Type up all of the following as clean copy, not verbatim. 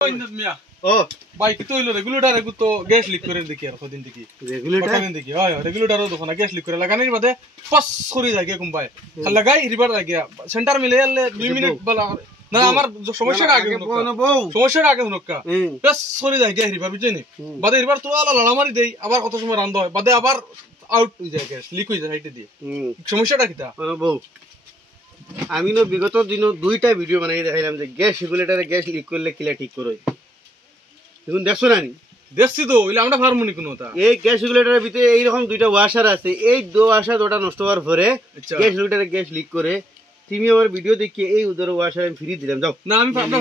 মিয়া ও ভাই কি তৈলো রেগুলেটর এগু তো গ্যাস লিক করে দেখি আর কদিন দেখি রেগুলেটর দেখি হয় রেগুলেটরও দেখো না গ্যাস লিক করে লাগানোর বাদে পাস করে যায় কি কোম্পাই খাল লাগাই রিভার লাগিয়া সেন্টার মিলে আলে 2 মিনিট বলা না আমার সমস্যাটা আগে হুনকা পাস করে যায় গ্যাস রিভার বুঝছেনি বাদে রিভার তো আলা লড়া মারি দেই আবার কত সময় রান্দ হয় বাদে আবার আউট হয়ে যায় গ্যাস লিক হয়ে যায় সাইডে দিয়ে সমস্যাটা কিটা বউ আমি না বিগত দিন দুইটা ভিডিও বানাই দেখাইলাম যে গ্যাস রেগুলেটরে গ্যাস লিক করলে কিলা ঠিক করে এখন দেখছো না নি দেখছি তো ইলা আমরা ফার্মনি কোন কথা এই গ্যাস রেগুলেটরের ভিতরে এই রকম দুইটা ওয়াশার আছে এই দুটো ওয়াশার দুটো নষ্ট হওয়ার পরে গ্যাস রেগুলেটরে গ্যাস লিক করে তুমি আমার ভিডিও দেখি এই উদর ওয়াশার আমি ফ্রি দিলাম যাও না আমি পারতাম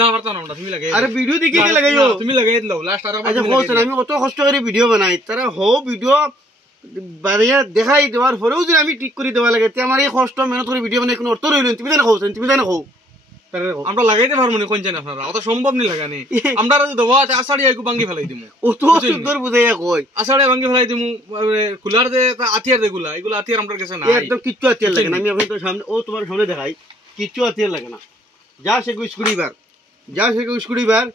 না পারতাম না তুমি লাগাই আরে ভিডিও দেখি কে লাগাইও তুমি লাগাই দাও লাস্ট আর আচ্ছা হোসেন আমি কত কষ্ট করে ভিডিও বানাই তারা হো ভিডিও বাড়িয়া দেখাই দেওয়ার পরেও যদি আমি ঠিক করে দেওয়া লাগে আমার এই কষ্ট মেহনত করে ভিডিও বানাই কোনো অর্থ রইল তুমি জানো হোসেন তুমি জানো হো আমরা লাগাইতে পারবো না কোন জানা আপনারা অত সম্ভব নি লাগানি আমরা যদি দেওয়া আছে আষাঢ়ি আইকু ভাঙি ফেলাই দিমু ও তো সুন্দর বুঝাইয়া কই আষাঢ়ি ভাঙি ফেলাই দিমু কুলার দে আতিয়ার দেগুলা এগুলা আতিয়ার আমরা কাছে না একদম কিচ্ছু আতিয়ার লাগে না আমি আপনাদের তো সামনে ও তোমার সামনে দেখাই কিচ্ছু আতিয়ার লাগে না যা সেগু স্ক্রুড্রাইভার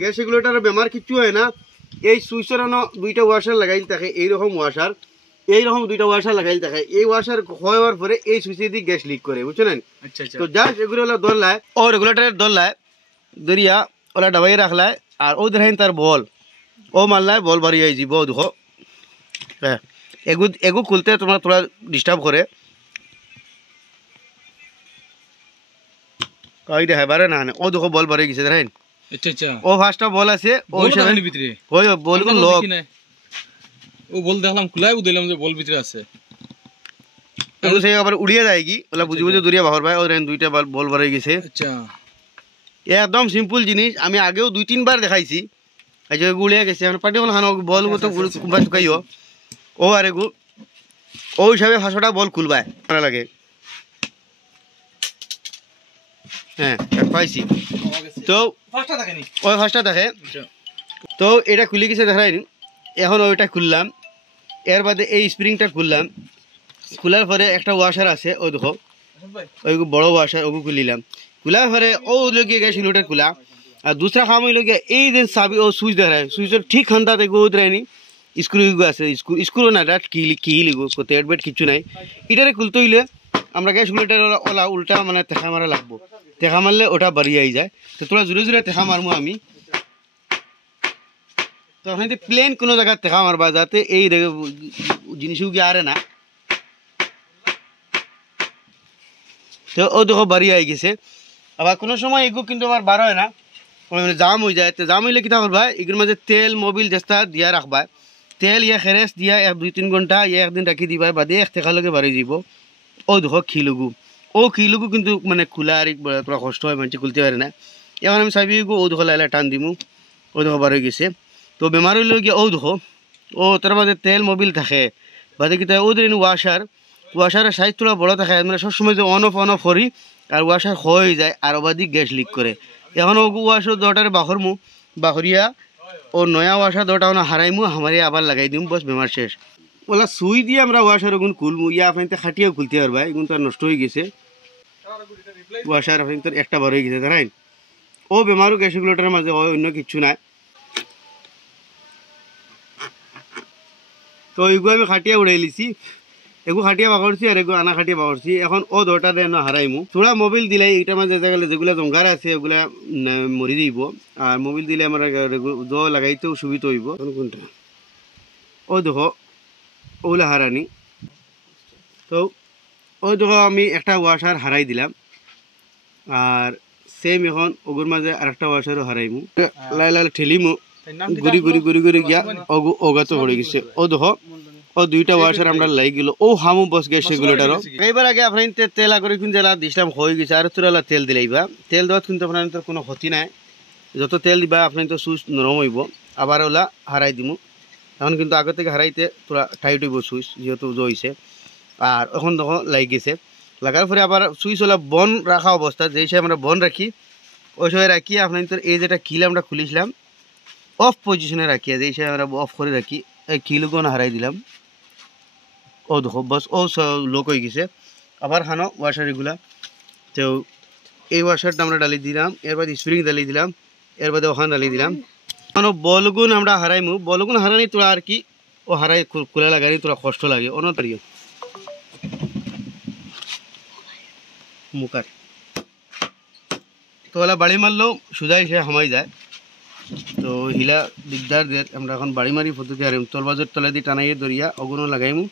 গ্যাস রেগুলেটরের বেমার কিচ্ছু হয় না এই সুইচের দুইটা ওয়াশার লাগাইল থাকে এইরকম ওয়াশার এইরকম দুইটা ওয়াশার লাগাইল থাকে এই ওয়াশার হওয়ার পরে এই সুইচে দিয়ে গ্যাস লিক করে বুঝছেন তো জাস্ট এগুলো ধরলায় ও রেগুলেটরের ধরলায় দরিয়া ওলা ডাবাই রাখলায় আর ও দেখাইন তার বল ও মারলায় বল বাড়ি যাই যাব দেখো হ্যাঁ এগু খুলতে তোমার তোরা ডিস্টার্ব করে কই দেখা বারে না ও দেখো বল বাড়ি গেছে দেখাইন আচ্ছা আচ্ছা ও ফার্স্টটা বল আছে ও হিসাবে ভিতরে ওই বলগুলো লক ও বল দেখলাম খুলাই দিলাম যে বল ভিতরে আছে এগুলো সে আবার উড়িয়ে যায় কি ওলা বুঝি বুঝি দূরিয়া বাহর ভাই ওর দুইটা বল বাড়ি গেছে আচ্ছা একদম সিম্পল জিনিস আমি আগেও 2-3 বার দেখাইছি আজ গুলিয়া গেছে আমরা পার্টি বল খানো বল মতো কুম্বা টুকাইও ও আরে গু ও হিসাবে 500টা বল খুলবায় ভালো লাগে হ্যাঁ পাইছি তো ফার্স্টটা দেখেনি ওই ফার্স্টটা দেখে তো এটা খুলে গেছে দেখাই এখন ওইটা খুললাম এর বাদে এই স্প্রিংটা খুললাম খোলার পরে একটা ওয়াশার আছে ওই দেখো ওই বড় ওয়াশার ওগু খুলিলাম খোলার পরে ও লगिए গ্যাস রেগুলেটর খুলা আর दूसरा काम হইল গিয়ে এই যে চাবি ও সুইচ দেখায় সুইচের ঠিক খান্তা দেখো উতরাইনি স্ক্রু আছে স্ক্রু না ডাট কি লিগো কোতে এডবেট কিছু নাই এটারে খুলতে হইলে আমরা গ্যাস রেগুলেটর ওলা উল্টা মানে তেখা মারা লাগবো তেখা মারলে ওটা বাড়ি আই যায় তো তোরা জোরে জোরে তেখা মারমু আমি তো ওখানে প্লেন কোনো জায়গা তেখা মারবা যাতে এই জিনিসগুলো কি আরে না তো ও দেখো বাড়ি আই গেছে আবার কোনো সময় এগু কিন্তু আমার বার হয় না মানে জাম হয়ে যায় তো জাম হইলে কিতা করবা এগুলোর মাঝে তেল মোবিল যেস্তা দিয়া রাখবা তেল ইয়া খেরেস দিয়া 1-2-3 ঘন্টা ইয়া একদিন রাখি দিবা বাদে এক টাকা লগে বাড়ি যাব ও দেখো খিলুগু কিন্তু মানে খোলা আর তোরা কষ্ট হয় মানুষ খুলতে পারে না এখন আমি চাবি ও দেখো লাইলা টান দিমু ও দেখো বার হয়ে গেছে তো বেমার হইলে গিয়ে ও দেখো ও তার মাঝে তেল মোবিল থাকে বাদে কিতা ওদের ওয়াশারের সাইজ তোলা বড় থাকে মানে সবসময় যে অন অফ করি আর ওয়াশার হয়ে যায় আর ওবাদি গ্যাস লিক করে এখন ও ওয়াশার দোটারে বাহরিয়া ও নয়া ওয়াশার দোটা হারাইমু হামারে আবার লাগাই দিম বস বেমার শেষ ওলা সুই দিয়ে আমরা ওয়াশার ওগুন খুলমু ইয়া আপনার খাটিয়াও খুলতে পারবা এগুন তো আর নষ্ট হয়ে গেছে ওয়াশার আপনার একটা বার হয়ে গেছে জানাইন ও বেমারও গ্যাস রেগুলেটরের মাঝে হয় অন্য কিছু নাই তো এইগুলো আমি খাটিয়া উড়াই লিছি এগু খাটিয়া বাগরছি আর এগু আনা খাটিয়া বাগরছি এখন ও দোটা দেয় না হারাইমু থোড়া মোবিল দিলে এইটার মাঝে গেলে যেগুলো জঙ্গার আছে ওগুলা মরি দিব আর মোবিল দিলে আমার দো লাগাইতেও সুবিধা হইব কোনটা ও দেখো ওগুলা হারানি তো ও দেখো আমি একটা ওয়াশার হারাই দিলাম আর সেম এখন ওগুর মাঝে আর একটা ওয়াশারও হারাইমু লাইলা ঠেলিমু গুড়ি গিয়া ওগু ওগাতো পড়ে গেছে ও দেখো ও দুইটা ওয়াশার আমরা লাই গেল ও হামু বস গ্যাস রেগুলেটর এইবার আগে আপনার তেল আগরে কিন্তু জেলা দিছিলাম হয়ে গেছে আর তোরা তেল দিলাইবা তেল দেওয়া কিন্তু আপনার কোনো ক্ষতি নাই যত তেল দিবা আপনার তো সুইচ নরম হইব আবার ওলা হারাই দিমু এখন কিন্তু আগে থেকে হারাইতে তোরা টাইট হইব সুইচ যেহেতু জইছে আর এখন দেখো লাগ গেছে লাগার পরে আবার সুইচ ওলা বন রাখা অবস্থা যে হিসাবে আমরা বন রাখি ওই সময় রাখি আপনার এই যেটা কিল আমরা খুলেছিলাম অফ পজিশনে রাখি যে হিসাবে আমরা অফ করে রাখি এই কিলগুলো হারাই দিলাম ও দেখো বস ও লোক হয়ে গেছে আবার খানো ওয়াশার এগুলা তো এই ওয়াশারটা আমরা ডালি দিলাম এরপর স্প্রিং ডালি দিলাম এর বাদে ওখান ডালি দিলাম মানে বলগুন আমরা হারাইমু বলগুন হারানি তোরা আর কি ও হারাই খোলা লাগানি তোরা কষ্ট লাগে অন্য তারিও মুখার তো ওলা বাড়ি মারলেও সুজাই সে হামাই যায় তো হিলা দিগদার দিয়ে আমরা এখন বাড়ি মারি ফটো দিয়ে হারিম তলবাজের তলে দিয়ে টানাইয়ে দরিয়া অগুনও লাগাইমু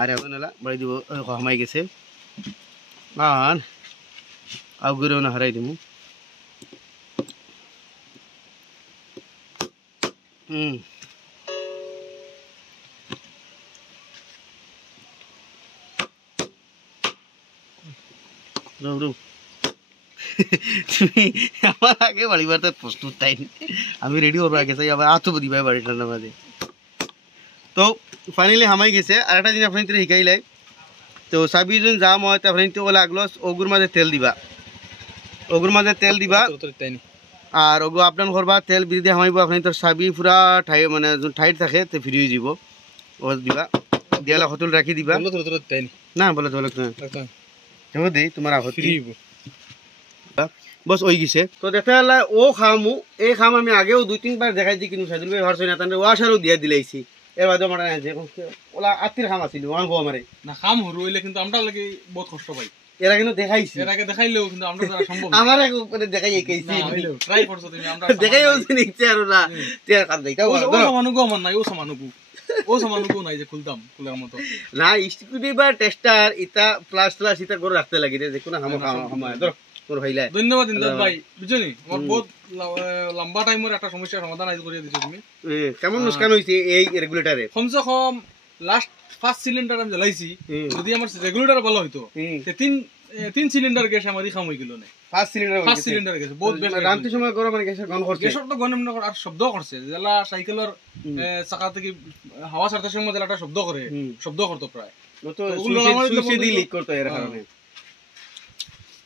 আর এখন এলা বাড়ি দিব হামাই গেছে আর আউগুরেও না হারাই দিমু তুমি আমার আগে বাড়ি বাড়তে প্রস্তুত তাই আমি রেডি হবো আগে চাই আবার আতো দিবাই বাড়িটার নামাজে তো ফাইনালি হামাই গেছে আর একটা জিনিস আপনি শিখাইলাই তো চাবিজন যাম হয় তো আপনি তো লাগলো ওগুর মাঝে তেল দিবা ওগুর মাঝে তেল দিবা আর ওগু আপনার করবা তেল বিধি হামাইব আপনি তোর চাবি পুরা ঠাই মানে ঠাইট থাকে তো ফ্রি হয়ে যাব ও দিবা দিয়ালা হতুল রাখি দিবা না বলে তো না দেই তোমার আহত বস ওই গেছে তো দেখা হলে ও খামু এই খাম আমি আগেও 2-3 বার দেখাইছি কিন্তু সাইদুল ভাই হরছই না তান্ডে ওয়াশারও দিয়া দিলাইছি এর বাদে মারা আছে ওলা আত্মীর খাম আছিল ওয়ান গো আমারে না খাম হরু হইলে কিন্তু আমরা লাগি বহুত কষ্ট পাই এর আগে দেখাইছি এর আগে দেখাইলেও কিন্তু আমরা দ্বারা সম্ভব না আমার উপরে দেখাই একাইছি ট্রাই করছো তুমি আমরা দেখাইও নিচ্ছে আর না তে কাট দেই ও সামানুগো আমার নাই ও সামানুগো নাই যে খুলতাম খুলার মতো না স্ক্রুড্রাইভার টেস্টার ইতা প্লাস ইতা করে রাখতে লাগি যে কোন হাম ধর তোর ভাইলা ধন্যবাদ ইন্দ্র ভাই বুঝছনি আমার বহুত লম্বা টাইমের একটা সমস্যার সমাধান আইজ করে দিছো তুমি কেমন নুকসান হইছে এই রেগুলেটরে কমসে কম লাস্ট ফার্স্ট সিলিন্ডার আমি জ্বালাইছি যদি আমার রেগুলেটর ভালো হইতো তে তিন সিলিন্ডার গ্যাস আমারই খাম হই গেল না ফার্স্ট সিলিন্ডার গ্যাস বহুত বেশি রান্তি সময় গরম মানে গ্যাসের গন করছে গ্যাসের তো গন আর শব্দ করছে যেলা সাইকেলের চাকা থেকে হাওয়া ছাড়তে সময় যেলা একটা শব্দ করতো প্রায় তো সুইচে দি লিক করতো এর কারণে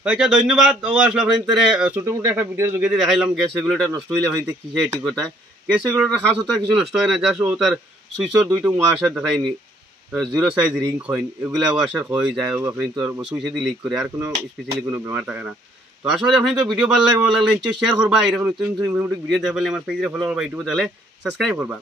ভাইটা ধন্যবাদ ও আসলে আপনাদের ছোট মোটো একটা ভিডিওর যোগে দেখাইলাম গ্যাস রেগুলেটর নষ্ট হইলে হইতে কি এটি কথা গ্যাস রেগুলেটর খাস হতে কিছু নষ্ট হয় না জাস্ট ও তার সুইচের দুইটা ওয়াশার দেখাইনি জিরো সাইজ রিং হয় এগুলা ওয়াশার হয়ে যায় আপনি তো সুইচে দিয়ে লিক করে আর কোনো স্পেশালি কোনো বেমার থাকে না তো আসলে আপনি তো ভিডিও ভালো লাগলে নিশ্চয়ই শেয়ার করবা এরকম নতুন নতুন ভিডিও দেখলে আমার পেজে ফলো করবা ইউটিউবে তাহলে সাবস্ক্রাইব করবা